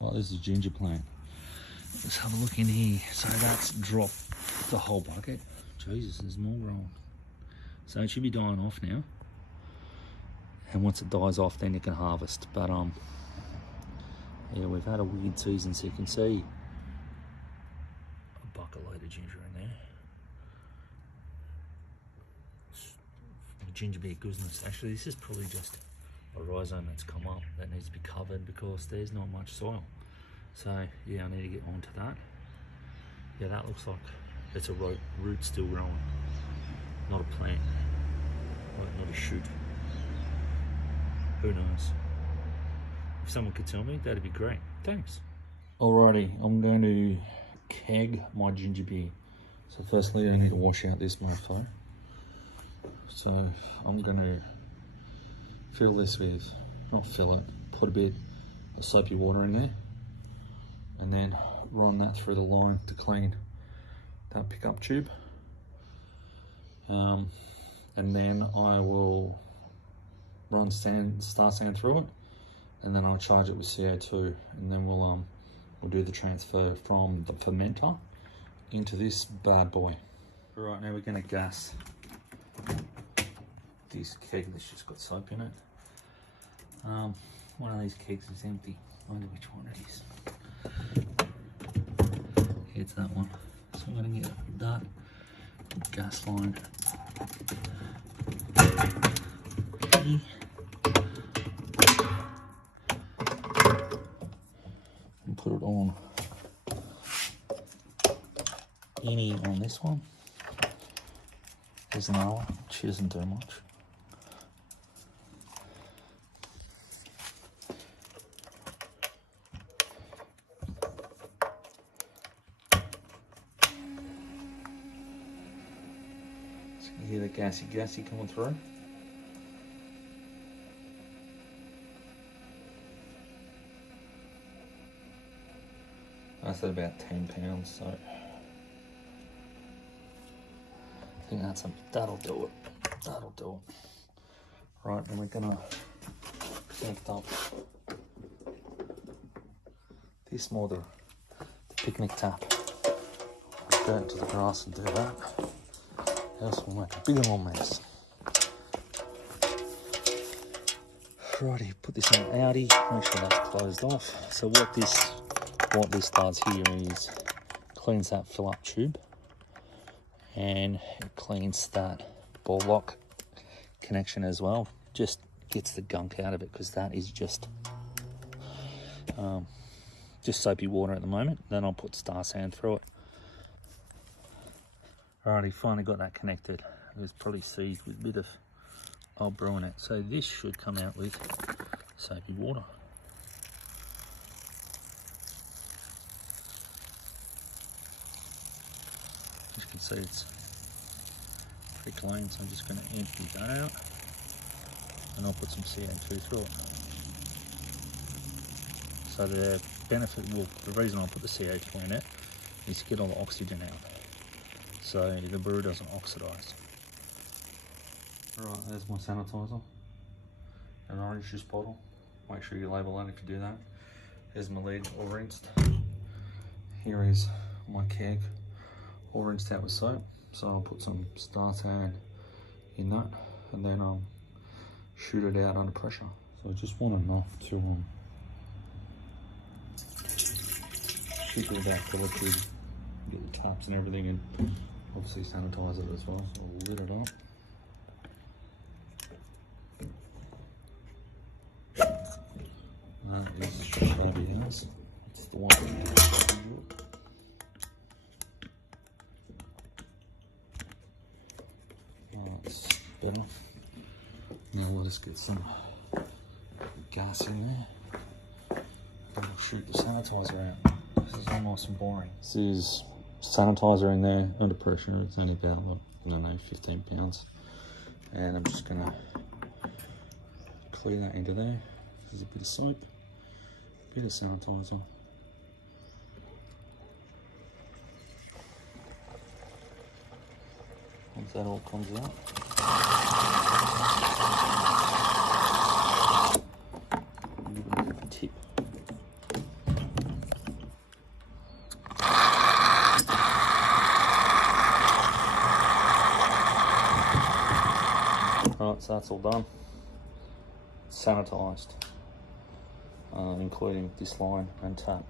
Well, this is ginger plant. Let's have a look in here. So that's dropped the whole bucket. Jesus, there's more growing. So it should be dying off now. And once it dies off, then you can harvest. But yeah, we've had a weird season, so you can see a bucket load of ginger in there. Ginger beer goodness. Actually, this is probably just a rhizome that's come up that needs to be covered because there's not much soil. So yeah, I need to get onto that. Yeah, that looks like it's a root still growing, not a plant, not a shoot. Who knows? If someone could tell me, that'd be great. Thanks. Alrighty, I'm going to keg my ginger beer. So firstly, I need to wash out this mofo. So I'm going to fill this with, not fill it, put a bit of soapy water in there, and then run that through the line to clean that pickup tube. And then I will run star sand through it, and then I'll charge it with CO2, and then we'll do the transfer from the fermenter into this bad boy. Right, now we're going to gas this keg that's just got soap in it. One of these kegs is empty. I wonder which one it is. Yeah, it's that one. So I'm going to get that gas line here. And put it on on this one. There's another one, which doesn't do much. So you hear the gassy coming through. That's at about 10 pounds, so I think that'll do it. That'll do it. Right, and we're gonna connect up this more the picnic tap. Go out to the grass and do that. Else we'll make a bigger old mess. Righty, put this in the Audi, make sure that's closed off. So what this does here is cleans that fill up tube, and it cleans that ball lock connection as well. Just gets the gunk out of it, because that is just soapy water at the moment. Then I'll put star sand through it. Alrighty, finally got that connected. It was probably seized with a bit of old brew in it. So this should come out with soapy water. As you can see, it's pretty clean, so I'm just going to empty that out, and I'll put some CO2 through it. So the benefit, well, the reason I put the CO2 in it is to get all the oxygen out, so the brew doesn't oxidize. Alright, there's my sanitizer, an orange juice bottle. Make sure you label that if you do that. Here's my lid, all rinsed. Here is my keg, all rinsed out with soap. So I'll put some star sand in that, and then I'll shoot it out under pressure. So I just want enough to shoot it out the liquid, get the taps and everything, and obviously sanitize it as well. So I'll lid it up. That is Shabby House. It's the one that that's better. Now we'll just get some gas in there, and we'll shoot the sanitizer out. This is all nice and boring. This is sanitizer in there under pressure. It's only about, what, I don't know, 15 pounds. And I'm just gonna clear that into there. There's a bit of soap, a bit of sanitizer. Once that all comes out, tip Alright, so that's all done. Sanitised, including this line and tap.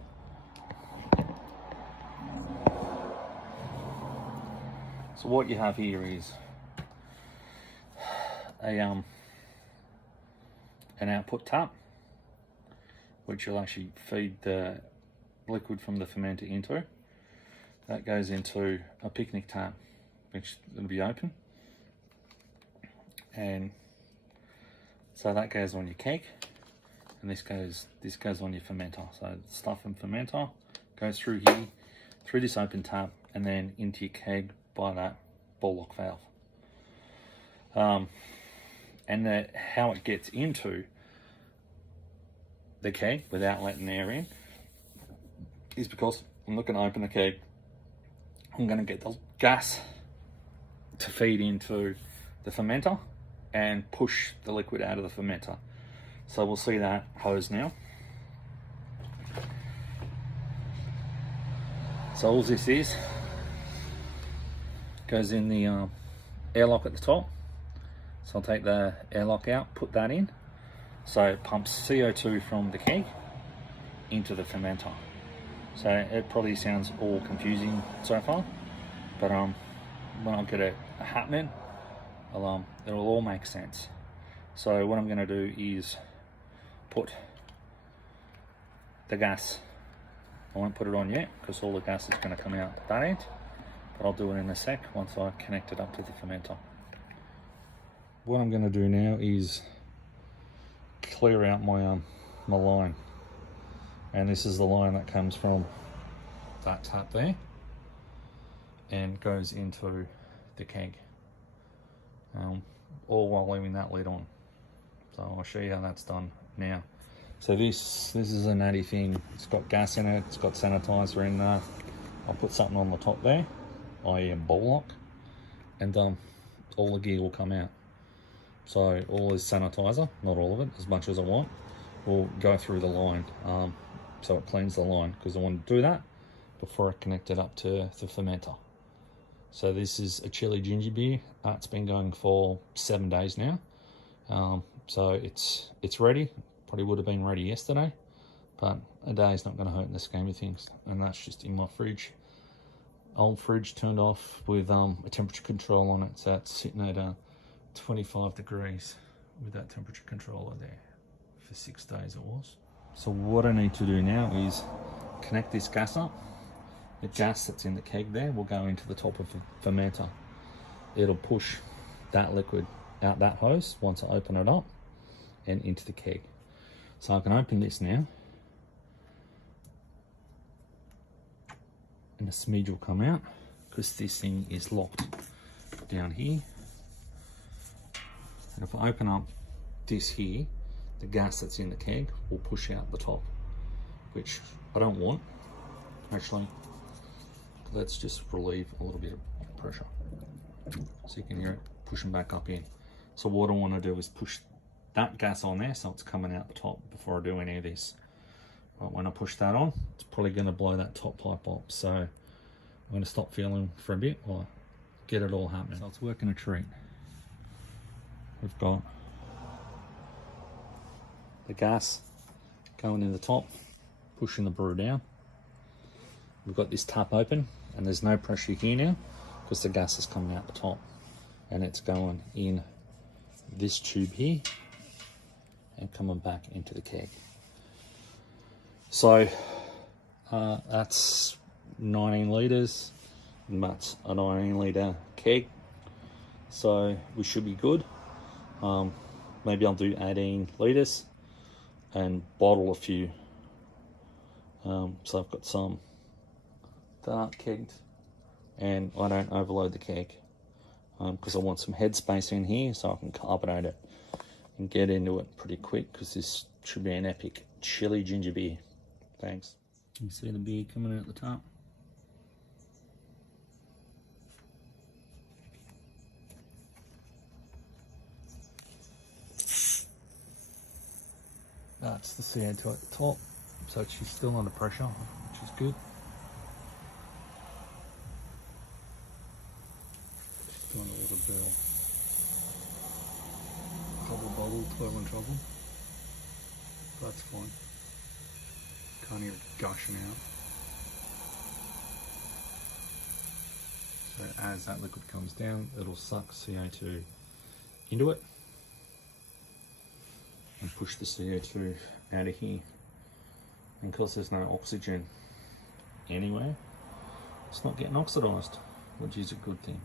So what you have here is an output tap, which will actually feed the liquid from the fermenter into. That goes into a picnic tap, which will be open, and so that goes on your keg, and this goes on your fermenter. So the stuff from fermenter goes through here, through this open tap, and then into your keg by that ball lock valve. And how it gets into the keg without letting air in is because I'm not going to open the keg. I'm going to get the gas to feed into the fermenter and push the liquid out of the fermenter. So we'll see that hose now. So all this is goes in the airlock at the top. So I'll take the airlock out, put that in. So it pumps CO2 from the keg into the fermenter. So it probably sounds all confusing so far, but when I get it happening, it'll all make sense. So what I'm going to do is put the gas. I won't put it on yet because all the gas is going to come out that end, but I'll do it in a sec once I connect it up to the fermenter. What I'm going to do now is clear out my my line, and this is the line that comes from that tap there and goes into the keg, all while leaving that lid on. So I'll show you how that's done now. So this is a natty thing. It's got gas in it, it's got sanitizer in there. I'll put something on the top there, i.e. a ball lock, and all the gear will come out. So all this sanitizer, not all of it, as much as I want, will go through the line. So it cleans the line, because I want to do that before I connect it up to the fermenter. So this is a chili ginger beer. It's been going for 7 days now. So it's ready. Probably would have been ready yesterday, but a day is not going to hurt in the scheme of things. And that's just in my fridge. Old fridge turned off with a temperature control on it. So it's sitting at 25 degrees with that temperature controller there for 6 days it was. So what I need to do now is connect this gas up. The gas that's in the keg there will go into the top of the fermenter. It'll push that liquid out that hose once I open it up and into the keg. So I can open this now, and a smidge will come out because this thing is locked down here. And if I open up this here, the gas that's in the keg will push out the top, which I don't want. Actually, let's just relieve a little bit of pressure. So you can hear it pushing back up in. So what I want to do is push that gas on there so it's coming out the top before I do any of this. Right, when I push that on, it's probably going to blow that top pipe up. So I'm going to stop feeling for a bit while I get it all happening. So it's working a treat. We've got the gas going in the top, pushing the brew down. We've got this tap open and there's no pressure here now because the gas is coming out the top, and it's going in this tube here and coming back into the keg. So that's 19 litres, and that's a 19 litre keg, so we should be good. Maybe I'll do 18 litres and bottle a few. So I've got some that aren't kegged, and I don't overload the keg because I want some headspace in here so I can carbonate it and get into it pretty quick, because this should be an epic chili ginger beer. Thanks. You see the beer coming out the top? That's the CO2 at the top, so she's still under pressure, which is good. She's doing a little burl. trouble, toilet trouble. That's fine. Can't hear it gushing out. So as that liquid comes down, it'll suck CO2 into it and push the CO2 out of here. And because there's no oxygen anywhere, it's not getting oxidized, which is a good thing.